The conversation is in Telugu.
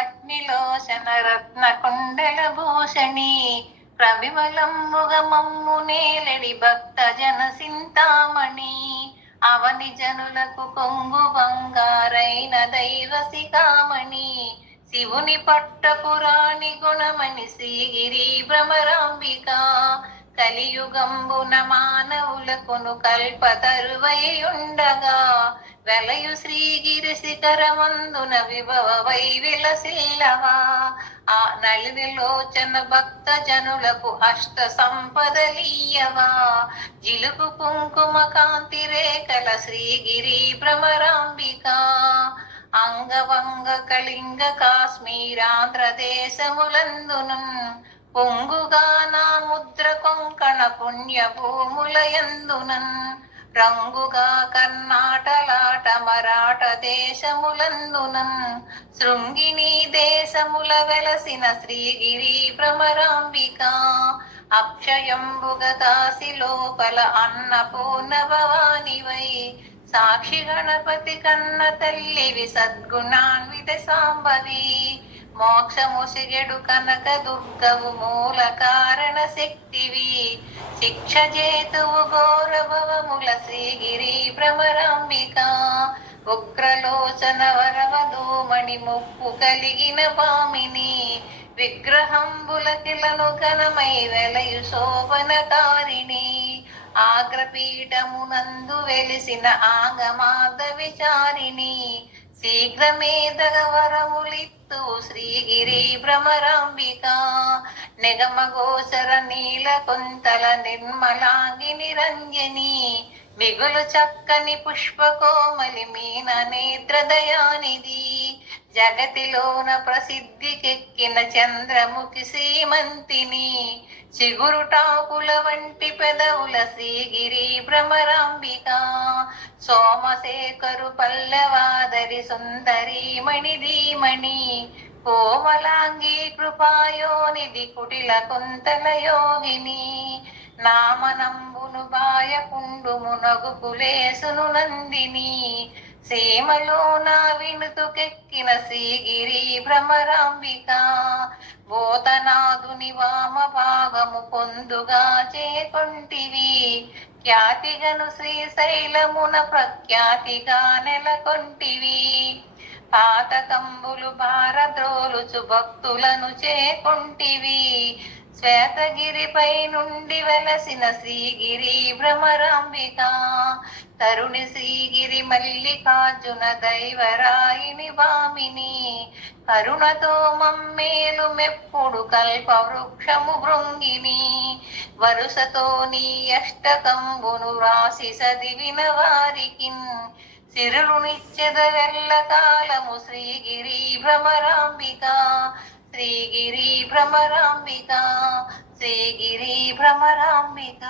వట్నిలోచన రత్న కుండల భూషణి ప్రవిమలంబుగ మమ్ము నేలడి భక్త జన సింతామణి అవని జనులకు కొంగు బంగారైన దైవ శిఖామణి శివుని పట్టపురాణి గుణమణి శ్రీగిరి భ్రమరాంబిక కలియుగంబున మానవులకును కల్పతరువై ఉండగా వెలయు శ్రీగిరి శిఖరమందున విభవవై విలసిల్లవా ఆ నళినిలోచన భక్త జనులకు అష్ట సంపదలీయవా జిలుగు కుంకుమ కాంతి రేఖల శ్రీగిరి భ్రమరాంబిక అంగవంగ కళింగ కాశ్మీరాంధ్రదేశములందును పొంగుగా నా ముద్ర కొంకణ పుణ్య భూములయందునన్ రంగుగా కర్ణాటలాట మరాఠ దేశములందునన్ శృంగిణి దేశముల వెలసిన శ్రీగిరి భ్రమరాంబిక అక్షయంబుగ కాశి లోపల అన్నపూర్ణ భవానివై సాక్షి గణపతి కన్న తల్లివి సద్గుణాన్విత సాంబవి మోక్షము సిగెడు కనక దుర్గవు మూల కారణ శక్తివి శిక్ష జేతువు గౌరవముల శ్రీగిరి భ్రమరాంబిక ఉగ్రలోచన వరవధూమణి ముప్పు కలిగిన పామిని విగ్రహంబులకిలను ఘనమై వెలయు శోభనకారిణి ఆగ్రపీఠమునందు వెలిసిన ఆగమాద విచారిణి శీఘ్రమేదగ వరములిత్తు శ్రీగిరి భ్రమరాంబిక నిగమగోచర నీల కొంతల నిర్మలాంగి నిరంజని మిగులు చక్కని పుష్పకోమలి మీన నేత్రదయానిది జగతిలోన ప్రసిద్ధికెక్కిన చంద్రముఖి శ్రీమంతిని చిగురుటాకుల వంటి పెదవుల శ్రీగిరి భ్రమరాంబిక సోమశేఖరు పల్లవాదరి సుందరీమణి ధీమణి కోమలాంగి కృపాయోనిధి కుటిల కుంతల యోగిని నామనంబును బాయకుండు మునగు కులేసును నందిని సీమలో నా వినుతుకెక్కిన శ్రీగిరి భ్రమరాంబిక భూతనాథుని వామ భాగము పొందుగా చేకొంటివి ఖ్యాతిగను శ్రీశైలమున ప్రఖ్యాతిగా నెలకొంటివి పాతకంబులు భారద్రోలుచు భక్తులను చేకొంటివి శ్వేతగిరిపై నుండి వెలసిన శ్రీగిరి భ్రమరాంబిక తరుణి శ్రీగిరి మల్లికార్జున దైవరాయిని వామిని కరుణతో మమ్మేలు మెప్పుడు కల్ప వృక్షము భృంగిని వరుసతో నీ అష్టకంబును రాసి సదివిన వారికి సిరులునిచ్చెద వెల్ల కాలము శ్రీగిరి భ్రమరాంబిక శ్రీగిరి భ్రమరాంబిక శ్రీగిరి భ్రమరాంబిక